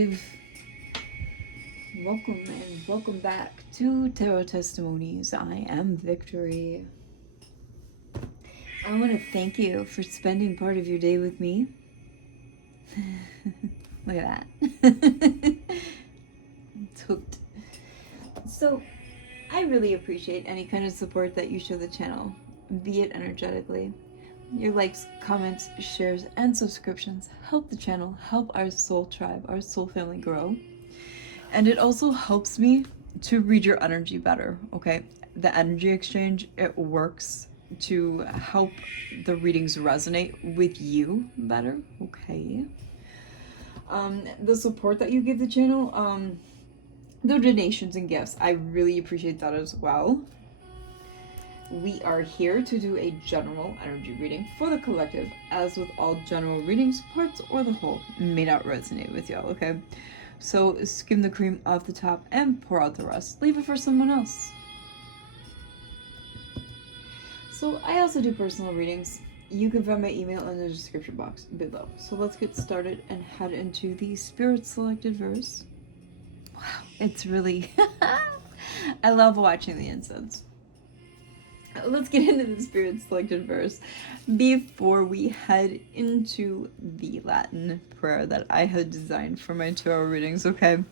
Collective. Welcome and welcome back to Tarot Testimonies. I am Victory. I want to thank you for spending part of your day with me. Look at that. It's hooked. So, I really appreciate any kind of support that you show the channel, be it energetically. Your likes, comments, shares, and subscriptions help the channel, help our soul tribe, our soul family grow. And it also helps me to read your energy better, okay? The energy exchange, it works to help the readings resonate with you better, okay? The support that you give the channel, the donations and gifts, I really appreciate that as well. We are here to do a general energy reading for the collective. As with all general readings, parts or the whole may not resonate with y'all, okay? So skim the cream off the top and pour out the rest. Leave it for someone else. So I also do personal readings. You can find my email in the description box below. So let's get started and head into the Spirit Selected verse. Wow, it's really... I love watching the incense. Let's get into the Spirit Selected verse before we head into the Latin prayer that I had designed for my tarot readings, okay?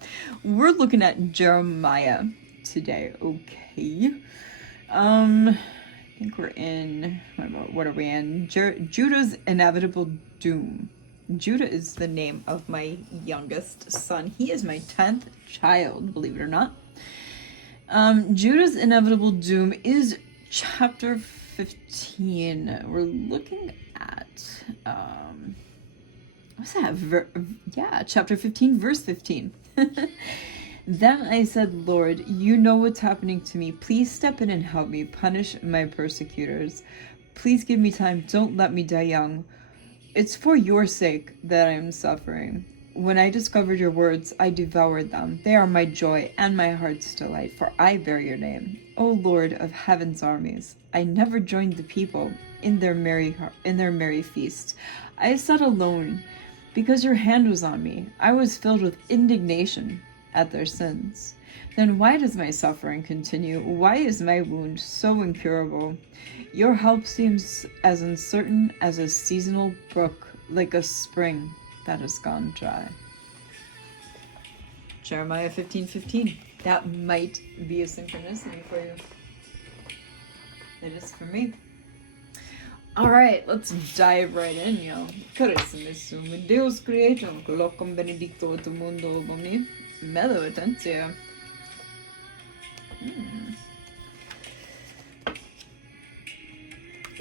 We're looking at Jeremiah today, okay? I think we're in, what are we in? Judah's Inevitable Doom. Judah is the name of my youngest son. He is my 10th child, believe it or not. Judah's Inevitable Doom is chapter 15. We're looking at what's that? Chapter 15, verse 15. Then I said, Lord, you know what's happening to me. Please step in and help me. Punish my persecutors. Please give me time. Don't let me die young. It's for your sake that I am suffering. When I discovered your words, I devoured them. They are my joy and my heart's delight, for I bear your name. O Lord of heaven's armies, I never joined the people in their merry feasts. I sat alone because your hand was on me. I was filled with indignation at their sins. Then why does my suffering continue? Why is my wound so incurable? Your help seems as uncertain as a seasonal brook, like a spring that has gone dry. Jeremiah 15:15. That might be a synchronicity for you. It is for me. All right, let's dive right in, y'all. Carissimo, Deus creator, colocam benedicto et mundo omni, medo atentia.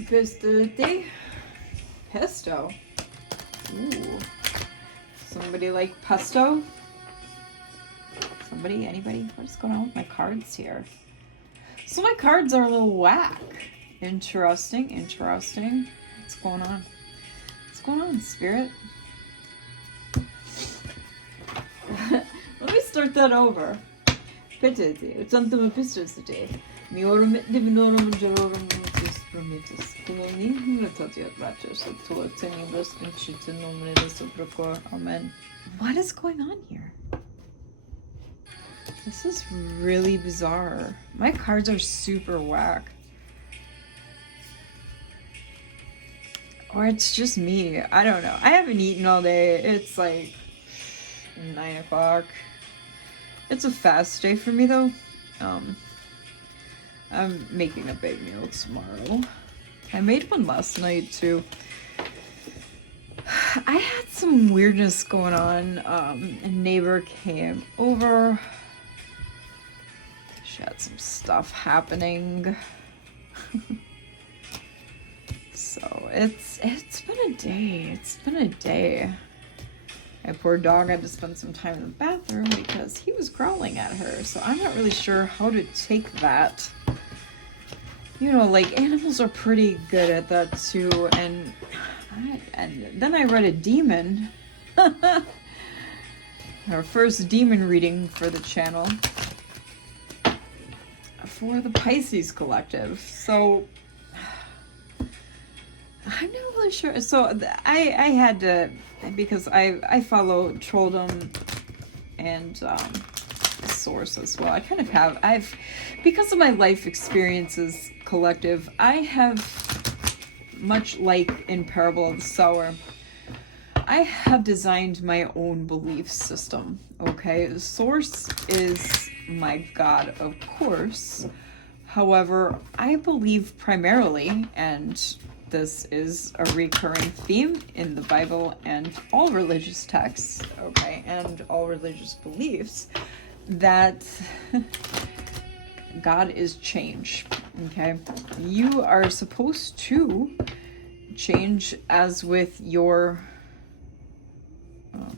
Festivity, pesto. Ooh. Somebody like pesto? Somebody? Anybody? What is going on with my cards here? So my cards are a little whack. Interesting. What's going on? What's going on, Spirit? Let me start that over. Petete, utantum epistosity. Miorum et divinorum gerorum mutis promitis. Coloni, mutatiat raptus, to tenebras incitinum redus procor. Amen. What is going on here? This is really bizarre. My cards are super whack. Or it's just me. I don't know. I haven't eaten all day. It's like 9 o'clock. It's a fast day for me though. I'm making a big meal tomorrow. I made one last night too. I had some weirdness going on. A neighbor came over. She had some stuff happening. So it's been a day. It's been a day. My poor dog had to spend some time in the bathroom because he was growling at her. So I'm not really sure how to take that. You know, like animals are pretty good at that too. And then I read a demon. Our first demon reading for the channel. For the Pisces Collective. So I'm not really sure. So I had to, because I follow trolldom and source as well. I kind of have, because of my life experiences, collective, I have, much like in Parable of the Sower, I have designed my own belief system, okay? The source is my God, of course. However, I believe primarily, and this is a recurring theme in the Bible and all religious texts, okay, and all religious beliefs, that God is change, okay? You are supposed to change as with your...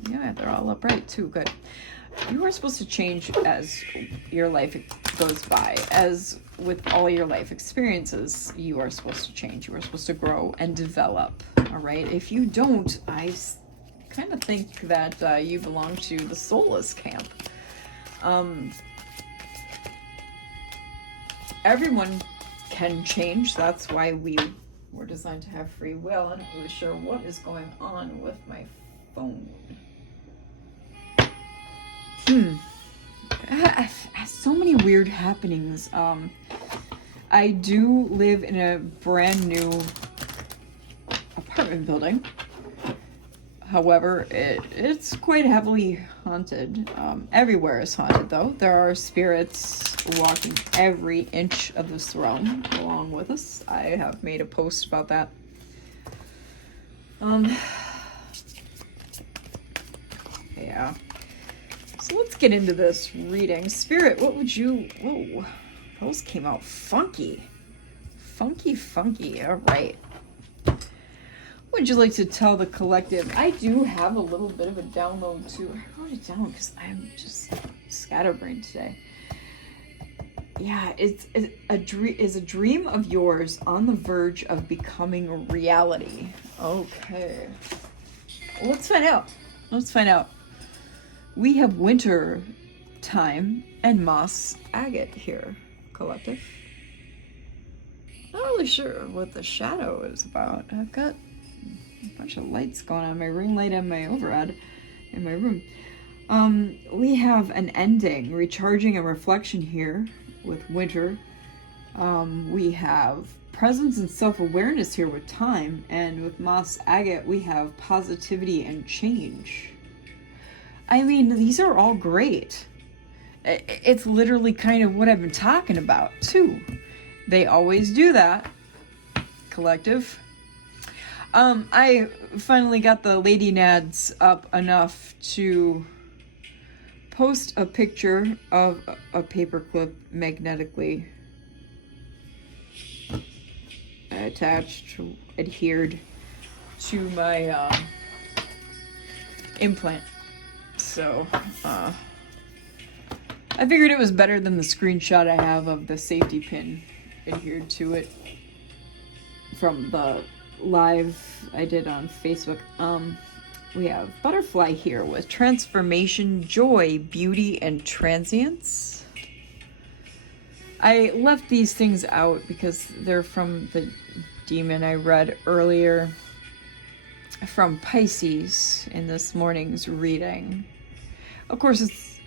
yeah, they're all upright too. Good. You are supposed to change as your life goes by. As with all your life experiences, you are supposed to change. You are supposed to grow and develop. All right. If you don't, I kind of think that you belong to the soulless camp. Everyone can change. That's why we were designed to have free will. I'm not really sure what is going on with my phone. So many weird happenings. I do live in a brand new apartment building. However, it's quite heavily haunted. Everywhere is haunted, though. There are spirits walking every inch of this realm along with us. I have made a post about that. Yeah. So let's get into this reading. Spirit, what would you... Whoa. Those came out funky. Funky. All right. What would you like to tell the collective? I do have a little bit of a download, too. I wrote it down because I'm just scatterbrained today. Yeah, is a dream of yours on the verge of becoming a reality? Okay. Let's find out. We have winter time and moss agate here, collective. Not really sure what the shadow is about. I've got a bunch of lights going on, my ring light and my overhead in my room. We have an ending, recharging and reflection here with winter. We have presence and self-awareness here with time, and with moss agate we have positivity and change. I mean, these are all great. It's literally kind of what I've been talking about, too. They always do that, collective. I finally got the lady nads up enough to post a picture of a paperclip magnetically attached, adhered to my implant. So, I figured it was better than the screenshot I have of the safety pin adhered to it from the live I did on Facebook. We have butterfly here with transformation, joy, beauty, and transience. I left these things out because they're from the demon I read earlier from Pisces in this morning's reading. Of course, it's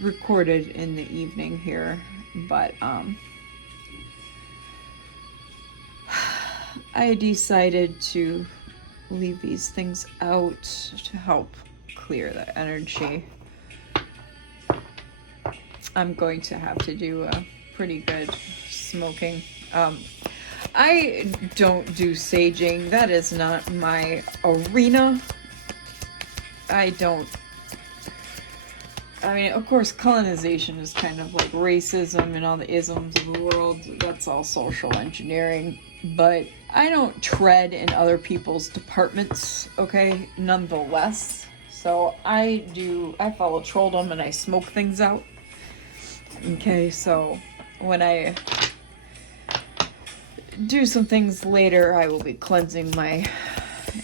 recorded in the evening here, but I decided to leave these things out to help clear the energy. I'm going to have to do a pretty good smoking. I don't do saging. That is not my arena. I mean, of course, colonization is kind of like racism and all the isms of the world. That's all social engineering. But I don't tread in other people's departments, okay, nonetheless. So I follow trolldom and I smoke things out. Okay, so when I do some things later, I will be cleansing my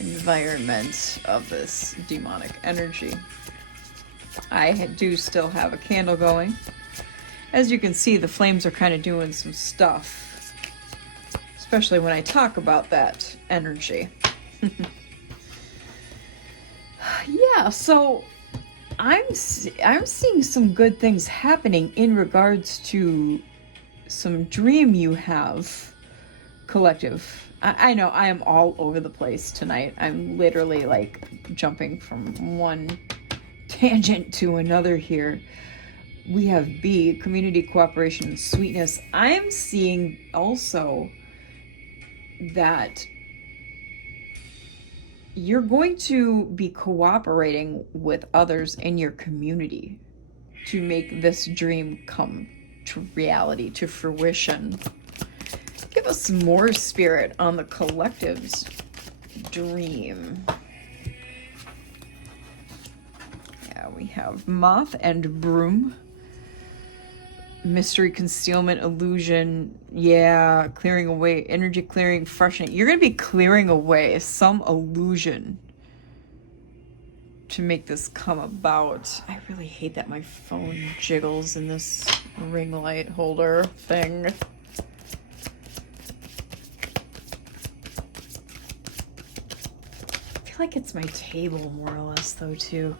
environment of this demonic energy. I do still have a candle going. As you can see, the flames are kind of doing some stuff, especially when I talk about that energy. Yeah, so I'm seeing some good things happening in regards to some dream you have, collective. I know I am all over the place tonight. I'm literally like jumping from one tangent to another here. We have B, community cooperation and sweetness. I am seeing also that you're going to be cooperating with others in your community to make this dream come to reality, to fruition. Give us more, Spirit, on the collective's dream. Yeah, we have moth and broom. Mystery, concealment, illusion. Yeah, clearing away, energy clearing, freshening. You're going to be clearing away some illusion to make this come about. I really hate that my phone jiggles in this ring light holder thing. I feel like it's my table more or less though too.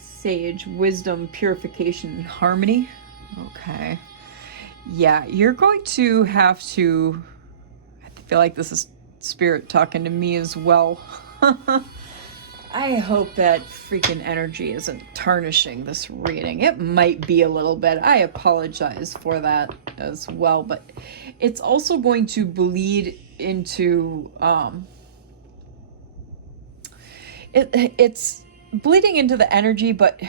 Sage, wisdom, purification, harmony. Okay. Yeah, you're going to have to, I feel like this is Spirit talking to me as well. I hope that freaking energy isn't tarnishing this reading. It might be a little bit. I apologize for that as well, but it's also going to bleed into it's bleeding into the energy, but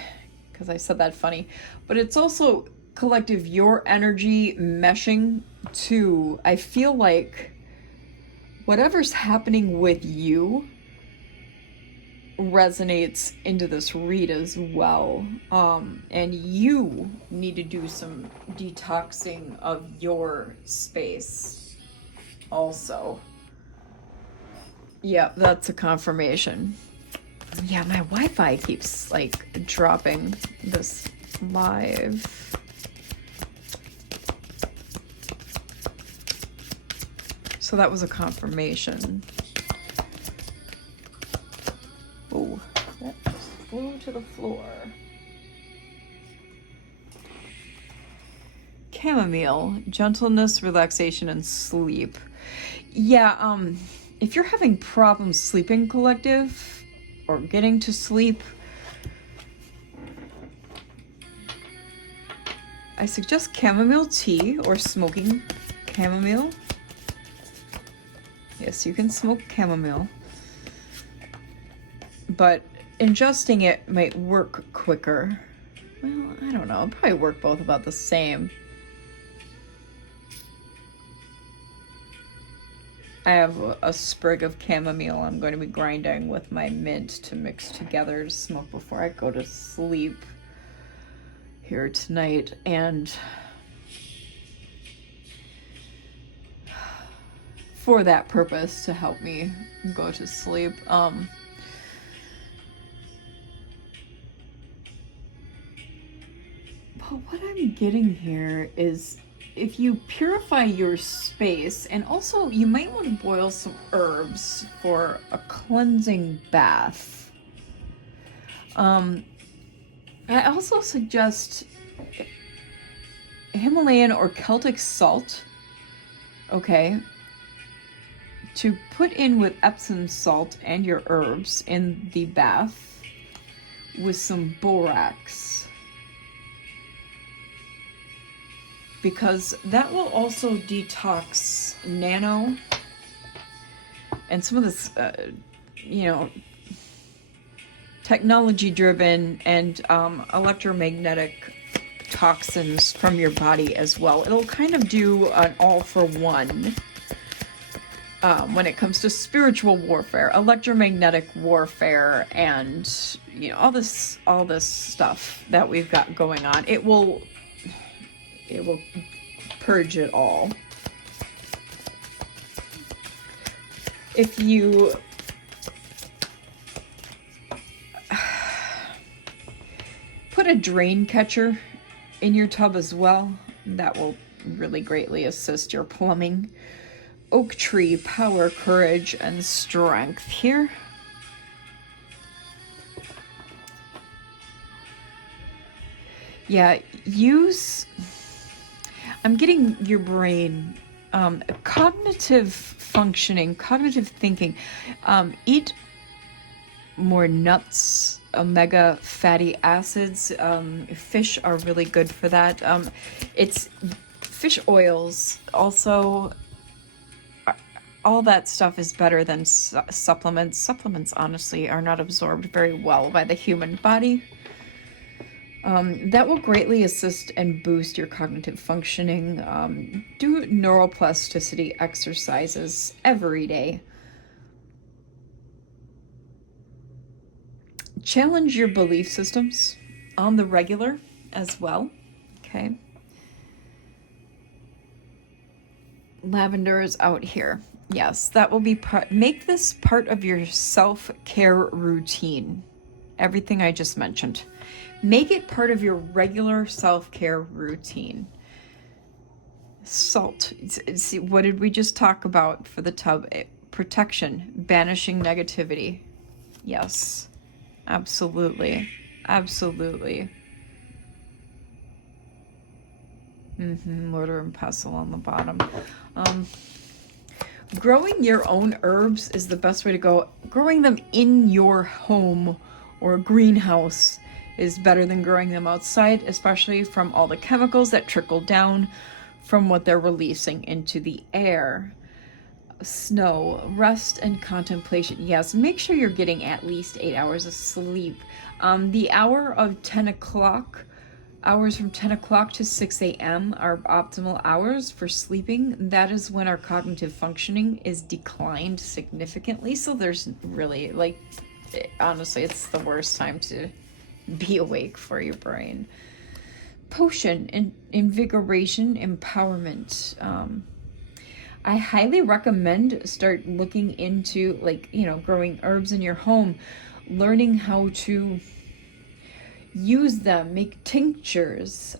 because I said that funny, but it's also collective, your energy meshing too. I feel like whatever's happening with you resonates into this read as well. And you need to do some detoxing of your space also. Yeah, that's a confirmation. Yeah, my Wi-Fi keeps like dropping this live. So that was a confirmation. Oh, that just flew to the floor. Chamomile, gentleness, relaxation, and sleep. Yeah, if you're having problems sleeping, collective, or getting to sleep, I suggest chamomile tea or smoking chamomile. Yes, you can smoke chamomile, but ingesting it might work quicker. Well, I don't know, it'll probably work both about the same. I have a sprig of chamomile I'm going to be grinding with my mint to mix together to smoke before I go to sleep here tonight. And for that purpose, to help me go to sleep. But what I'm getting here is, if you purify your space, and also you might want to boil some herbs for a cleansing bath. I also suggest Himalayan or Celtic salt, okay, to put in with Epsom salt and your herbs in the bath with some borax. Because that will also detox nano and some of this, technology driven and electromagnetic toxins from your body as well. It'll kind of do an all for one when it comes to spiritual warfare, electromagnetic warfare, and all this stuff that we've got going on. It will purge it all. If you put a drain catcher in your tub as well, that will really greatly assist your plumbing. Oak tree, power, courage, and strength here. Yeah, use, I'm getting your brain, cognitive functioning, cognitive thinking. Eat more nuts, omega fatty acids. Fish are really good for that. It's fish oils also. All that stuff is better than supplements. Supplements, honestly, are not absorbed very well by the human body. That will greatly assist and boost your cognitive functioning. Do neuroplasticity exercises every day. Challenge your belief systems on the regular as well. Okay. Lavender is out here. Yes, that will be part. Make this part of your self-care routine. Everything I just mentioned. Make it part of your regular self-care routine. Salt. See, what did we just talk about for the tub? Protection, banishing negativity. Yes, absolutely. Absolutely. Mortar and pestle on the bottom. Growing your own herbs is the best way to go. Growing them in your home or greenhouse is better than growing them outside, especially from all the chemicals that trickle down from what they're releasing into the air. Snow, rest and contemplation. Yes, make sure you're getting at least 8 hours of sleep. The hour of 10 o'clock, hours from 10 o'clock to 6 a.m. are optimal hours for sleeping. That is when our cognitive functioning is declined significantly. So there's really, like, honestly, it's the worst time to be awake for your brain. Potion, invigoration, empowerment. I highly recommend start looking into, like, growing herbs in your home, learning how to use them, make tinctures,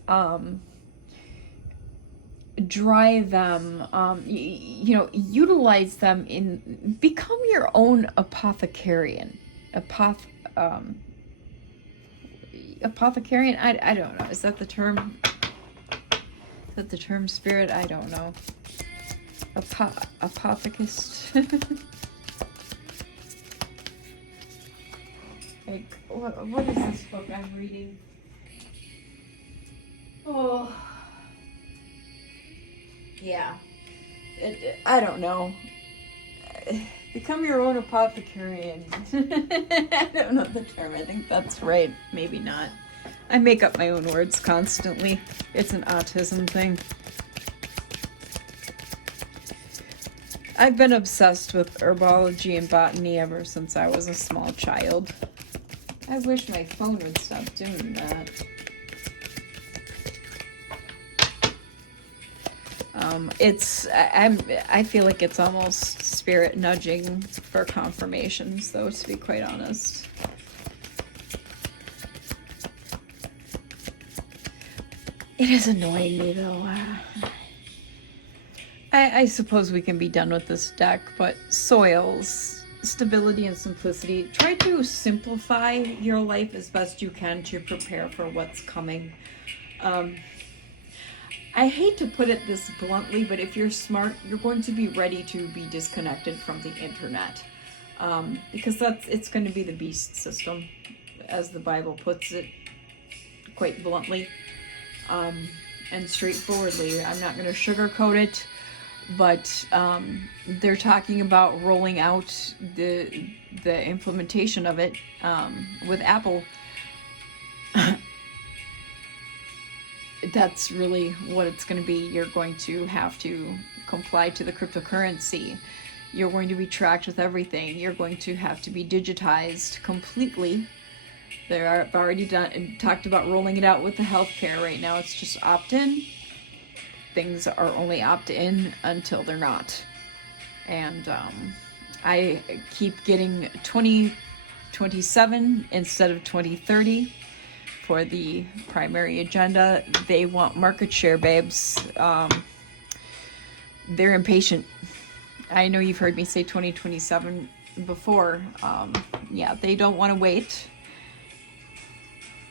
dry them, utilize them become your own apothecarian. Apothecarian, I don't know. Is that the term? Is that the term, spirit? I don't know. Apothecist. Like, what is this book I'm reading? Oh, yeah. I don't know. Become your own apothecarian. I don't know the term. I think that's right. Maybe not. I make up my own words constantly. It's an autism thing. I've been obsessed with herbology and botany ever since I was a small child. I wish my phone would stop doing that. I feel like it's almost spirit nudging for confirmations, though, to be quite honest. It is annoying me, though. I suppose we can be done with this deck, but soils, stability and simplicity. Try to simplify your life as best you can to prepare for what's coming. I hate to put it this bluntly, but if you're smart, you're going to be ready to be disconnected from the internet. Because it's going to be the beast system, as the Bible puts it, quite bluntly and straightforwardly. I'm not going to sugarcoat it, but they're talking about rolling out the implementation of it with Apple. That's really what it's going to be. You're going to have to comply to the cryptocurrency. You're going to be tracked with everything. You're going to have to be digitized completely. They've already talked about rolling it out with the healthcare. Right now it's just opt-in. Things are only opt-in until they're not. And I keep getting 2027 instead of 2030 for the primary agenda. They want market share, babes. They're impatient. I know you've heard me say 2027 before. Yeah, they don't want to wait.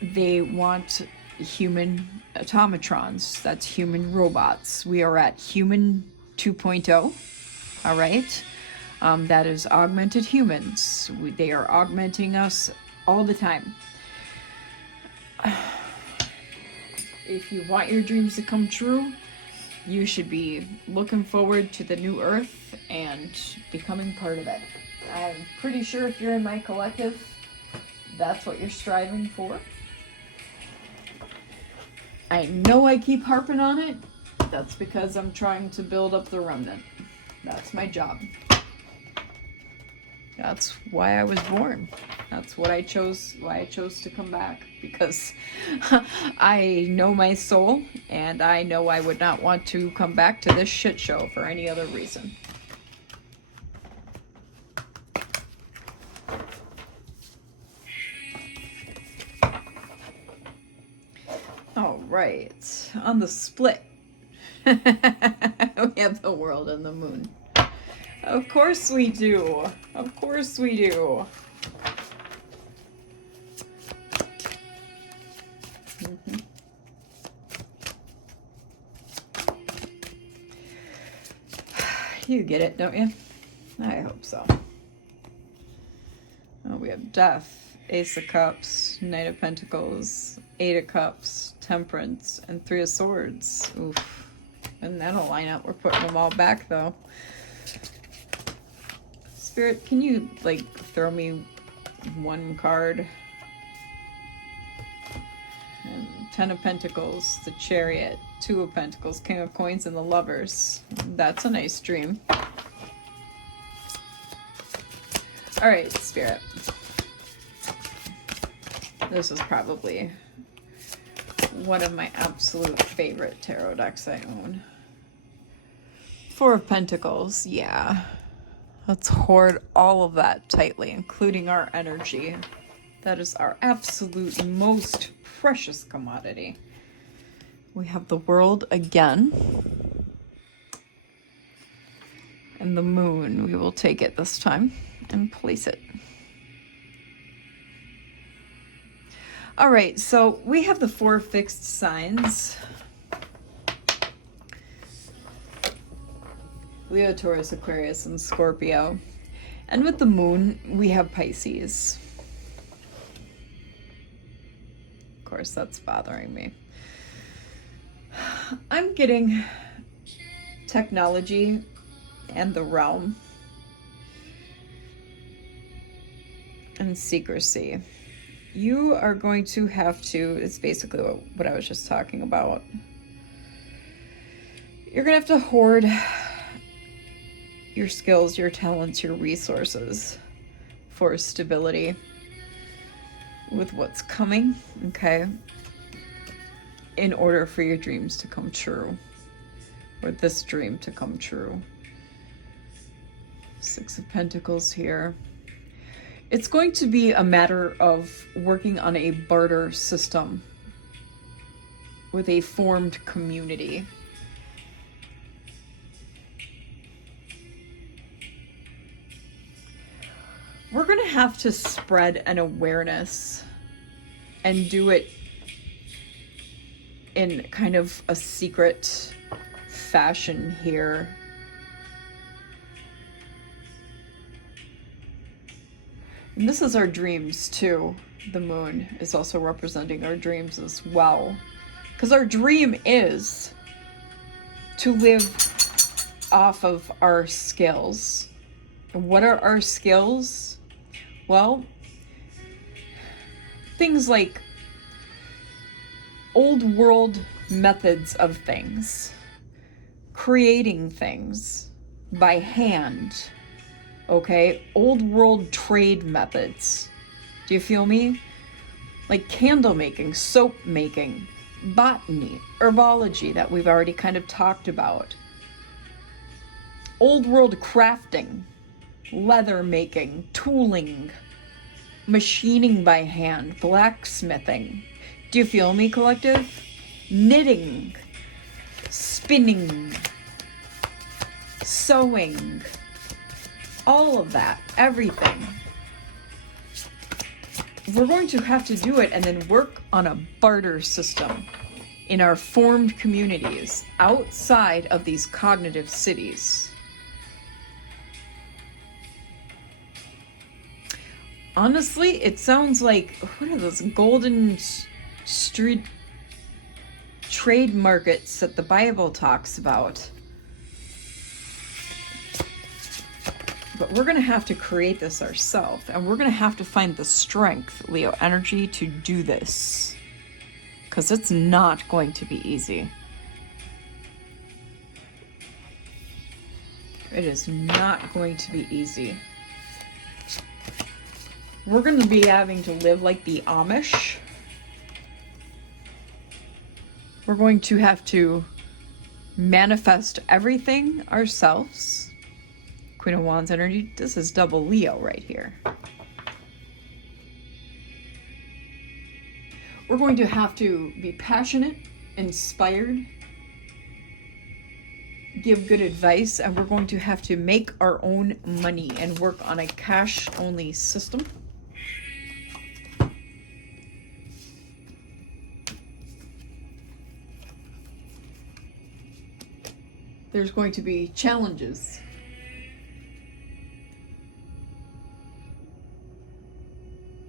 They want human automatrons. That's human robots. We are at human 2.0. All right. That is augmented humans. They are augmenting us all the time. If you want your dreams to come true, you should be looking forward to the new earth and becoming part of it. I'm pretty sure if you're in my collective, that's what you're striving for. I know I keep harping on it. That's because I'm trying to build up the remnant. That's my job. That's why I was born. That's what I chose, why I chose to come back. Because I know my soul, and I know I would not want to come back to this shit show for any other reason. All right, on the split, we have the world and the moon. Of course we do. Of course we do. You get it, don't you? I hope so. Oh, we have Death, Ace of Cups, Knight of Pentacles, Eight of Cups, Temperance, and Three of Swords. Oof. And that'll line up. We're putting them all back, though. Spirit, can you, like, throw me one card? And Ten of Pentacles, the Chariot, Two of Pentacles, King of Coins, and the Lovers. That's a nice dream. All right, Spirit. This is probably one of my absolute favorite tarot decks I own. Four of Pentacles, yeah. Let's hoard all of that tightly, including our energy. That is our absolute most precious commodity. We have the World again. And the Moon. We will take it this time and place it. All right, so we have the 4 fixed signs. Leo, Taurus, Aquarius, and Scorpio. And with the Moon, we have Pisces. Of course, that's bothering me. I'm getting technology and the realm and secrecy. You are going to have to, it's basically what I was just talking about. You're going to have to hoard your skills, your talents, your resources for stability with what's coming, okay? In order for your dreams to come true, or this dream to come true. 6 of Pentacles here. It's going to be a matter of working on a barter system with a formed community. We're going to have to spread an awareness and do it in kind of a secret fashion here. And this is our dreams too. The Moon is also representing our dreams as well. Because our dream is to live off of our skills. And what are our skills? Well, things like old world methods of things, creating things by hand, okay? Old world trade methods. Do you feel me? Like candle making, soap making, botany, herbology that we've already kind of talked about. Old world crafting, leather making, tooling, machining by hand, blacksmithing. Do you feel me, collective? Knitting, spinning, sewing, all of that, everything. We're going to have to do it and then work on a barter system in our formed communities outside of these cognitive cities. Honestly, it sounds like, what are those golden street trade markets that the Bible talks about? But we're going to have to create this ourselves, and we're going to have to find the strength, Leo energy, to do this. Because it's not going to be easy. It is not going to be easy. We're going to be having to live like the Amish. We're going to have to manifest everything ourselves. Queen of Wands energy. This is double Leo right here. We're going to have to be passionate, inspired, give good advice, and we're going to have to make our own money and work on a cash-only system. There's going to be challenges.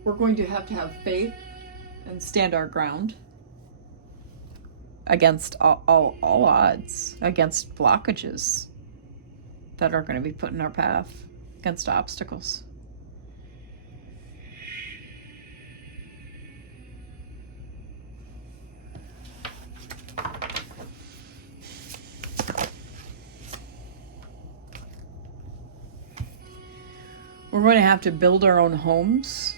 We're going to have faith and stand our ground against all odds, against blockages that are going to be put in our path, against obstacles. We're going to have to build our own homes.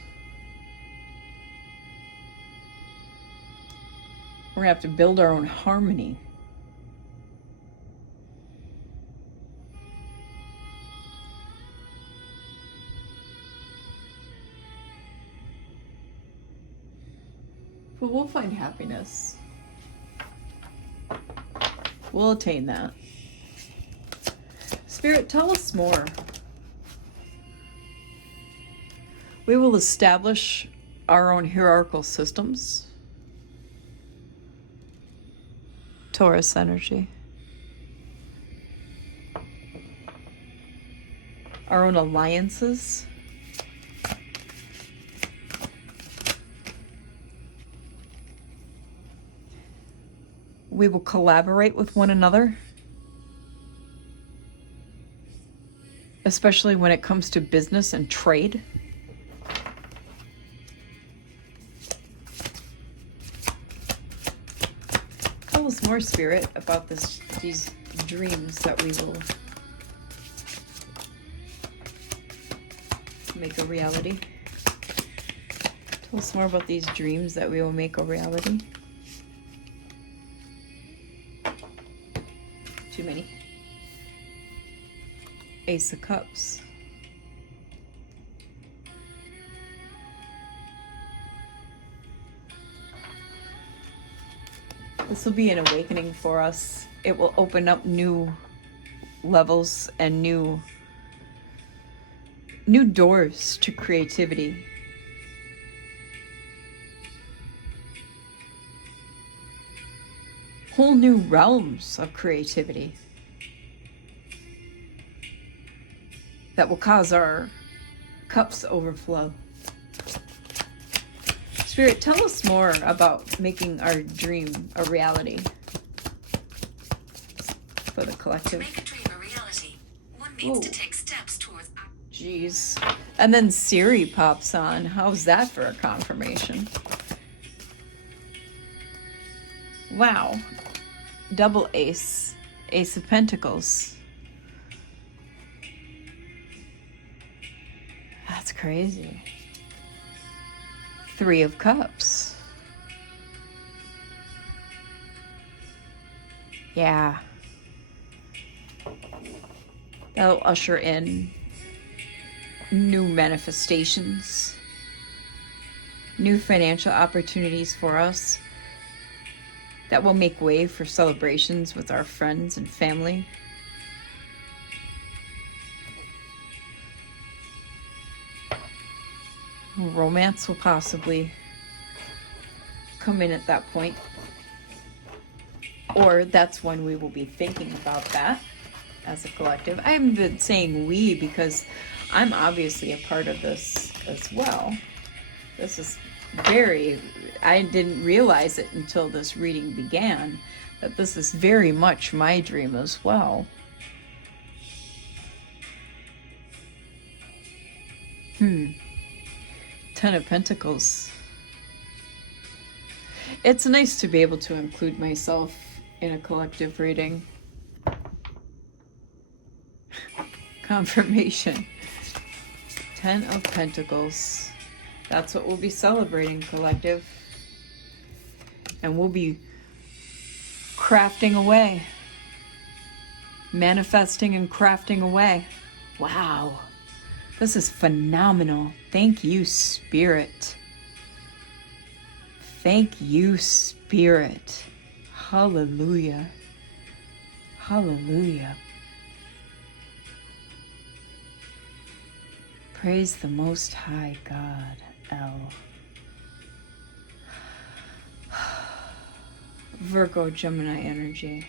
We're going to have to build our own harmony. But we'll find happiness. We'll attain that. Spirit, tell us more. We will establish our own hierarchical systems. Taurus energy. Our own alliances. We will collaborate with one another, especially when it comes to business and trade. Tell us more, Spirit, about these dreams that we will make a reality. Tell us more about these dreams that we will make a reality. Too many. Ace of Cups. This will be an awakening for us. It will open up new levels and new doors to creativity. Whole new realms of creativity that will cause our cups overflow. Spirit, tell us more about making our dream a reality for the collective. To make a dream a reality, one needs to take steps towards... Jeez. And then Siri pops on. How's that for a confirmation? Wow. Double ace. Ace of Pentacles. That's crazy. Three of Cups. Yeah. That'll usher in new manifestations, new financial opportunities for us that will make way for celebrations with our friends and family. Romance will possibly come in at that point. Or that's when we will be thinking about that as a collective. I haven't been saying we because I'm obviously a part of this as well. This is I didn't realize it until this reading began, that this is very much my dream as well. Ten of Pentacles. It's nice to be able to include myself in a collective reading. Confirmation. 10 of Pentacles. That's what we'll be celebrating, collective. And we'll be crafting away. Manifesting and crafting away. Wow. This is phenomenal. Thank you, Spirit. Thank you, Spirit. Hallelujah. Hallelujah. Praise the Most High God, El. Virgo, Gemini energy.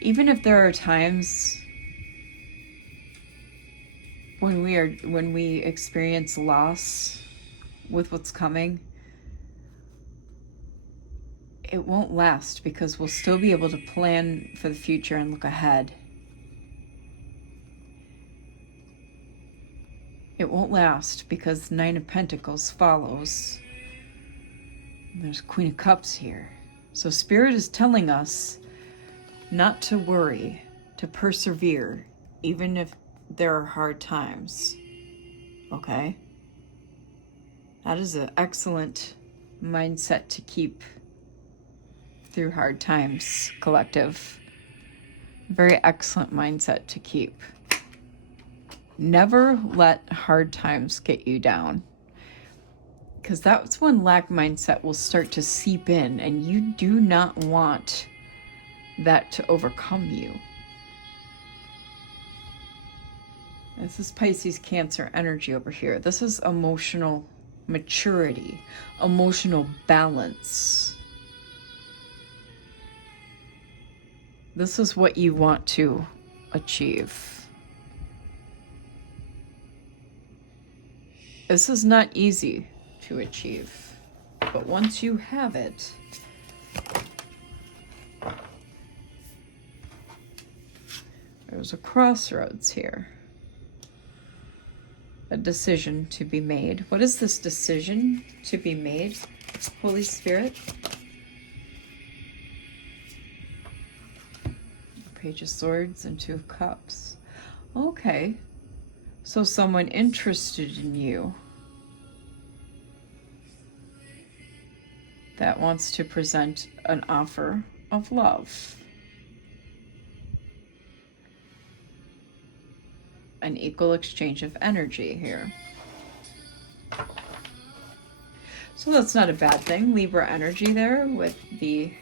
Even if there are times when we experience loss with what's coming, it won't last because we'll still be able to plan for the future and look ahead. It won't last because 9 of Pentacles follows. There's Queen of Cups here. So Spirit is telling us not to worry, to persevere, even if there are hard times. Okay? That is an excellent mindset to keep through hard times, collective. Very excellent mindset to keep. Never let hard times get you down, because that's when lack mindset will start to seep in, and you do not want that to overcome you. This is Pisces, Cancer energy over here. This is emotional maturity, emotional balance. This is what you want to achieve. This is not easy to achieve, but once you have it, there's a crossroads here. A decision to be made. What is this decision to be made, Holy Spirit? Page of Swords and 2 of Cups. Okay. So someone interested in you that wants to present an offer of love. An equal exchange of energy here. So that's not a bad thing. Libra energy there with the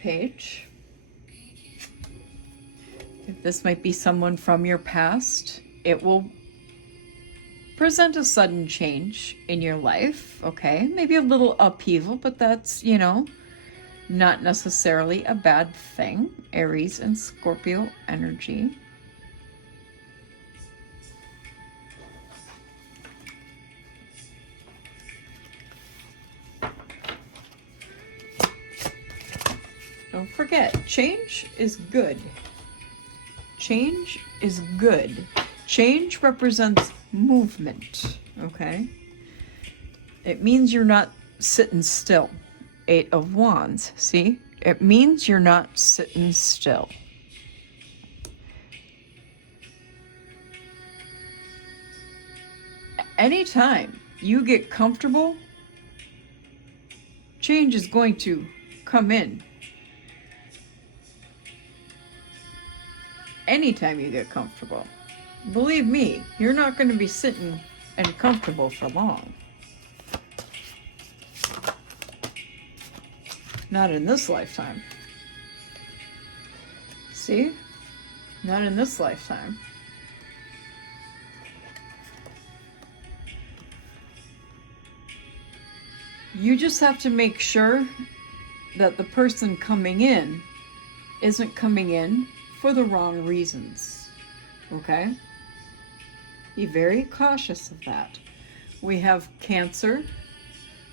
page. If this might be someone from your past, it will present a sudden change in your life, okay? Maybe a little upheaval, but that's, not necessarily a bad thing. Aries and Scorpio energy. Don't forget, change is good. Change is good. Change represents movement, okay? It means you're not sitting still. 8 of Wands, see? It means you're not sitting still. Anytime you get comfortable, change is going to come in. Anytime you get comfortable. Believe me, you're not going to be sitting and comfortable for long. Not in this lifetime. See? Not in this lifetime. You just have to make sure that the person coming in isn't coming in for the wrong reasons. Okay? Be very cautious of that. We have Cancer,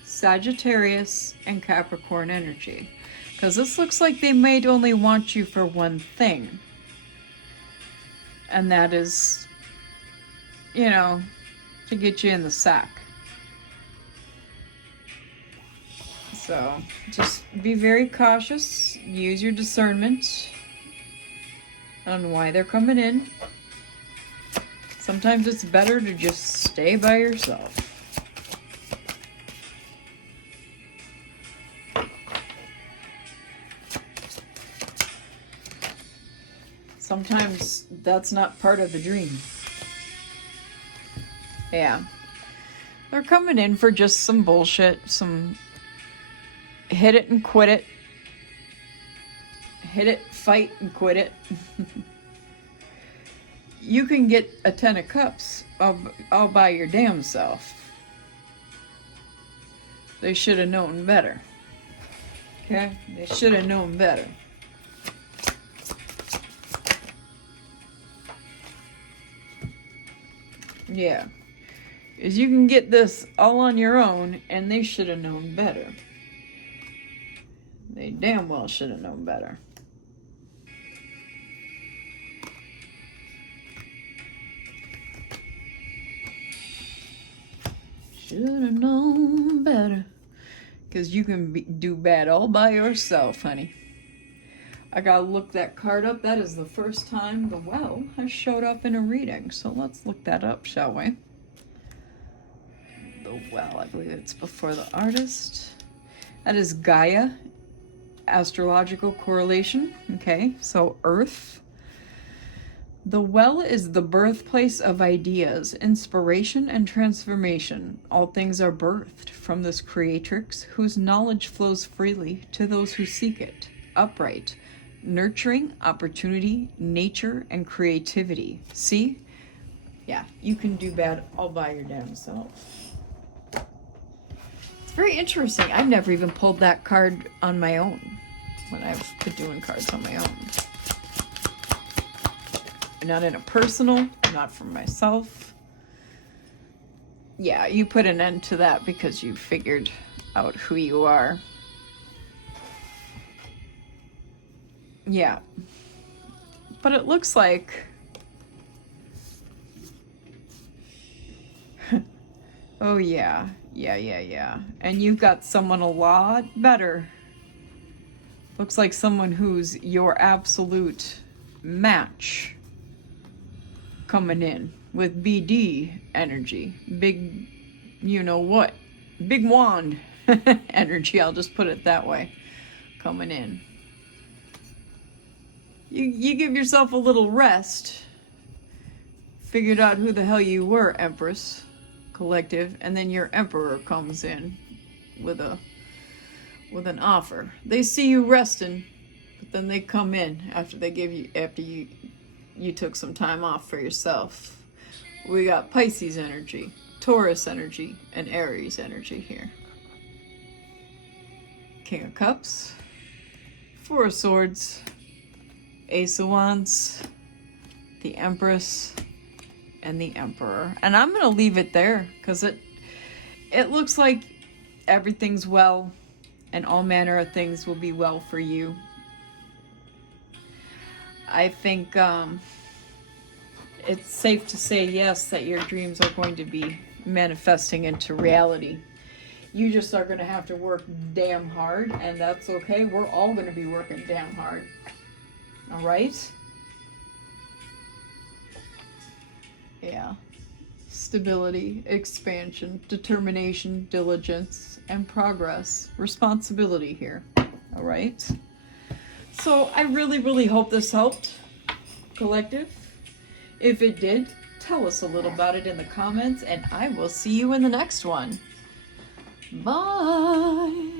Sagittarius, and Capricorn energy. Because this looks like they might only want you for one thing. And that is, you know, to get you in the sack. So just be very cautious. Use your discernment on why they're coming in. Sometimes it's better to just stay by yourself. Sometimes that's not part of the dream. Yeah. They're coming in for just some bullshit, some hit it and quit it. Hit it, fight, and quit it. You can get a 10 of cups all by your damn self. They should have known better. Okay? They should have known better. Yeah. Because you can get this all on your own, and they should have known better. They damn well should have known better. Should have known better. Because you can do bad all by yourself, honey. I gotta look that card up. That is the first time the well has showed up in a reading. So let's look that up, shall we? The well, I believe it's before the artist. That is Gaia, astrological correlation. Okay, so Earth. The well is the birthplace of ideas, inspiration, and transformation. All things are birthed from this creatrix, whose knowledge flows freely to those who seek it. Upright, nurturing, opportunity, nature, and creativity. See? Yeah, you can do bad all by your damn self. It's very interesting. I've never even pulled that card on my own when I've been doing cards on my own. Not in a personal, not for myself. Yeah, you put an end to that because you figured out who you are. Yeah. But it looks like... oh yeah. Yeah. And you've got someone a lot better. Looks like someone who's your absolute match coming in with BD energy. Big, you know what? Big wand energy, I'll just put it that way. Coming in. You give yourself a little rest. Figured out who the hell you were, Empress Collective, and then your Emperor comes in with an offer. They see you resting, but then they come in after you took some time off for yourself. We got Pisces energy, Taurus energy, and Aries energy here. King of Cups, Four of Swords, Ace of Wands, the Empress, and the Emperor. And I'm gonna leave it there because it looks like everything's well and all manner of things will be well for you. I think it's safe to say, yes, that your dreams are going to be manifesting into reality. You just are going to have to work damn hard, and that's okay. We're all going to be working damn hard. All right? Yeah. Stability, expansion, determination, diligence, and progress. Responsibility here. All right? So I really, really hope this helped, Collective. If it did, tell us a little about it in the comments, and I will see you in the next one. Bye.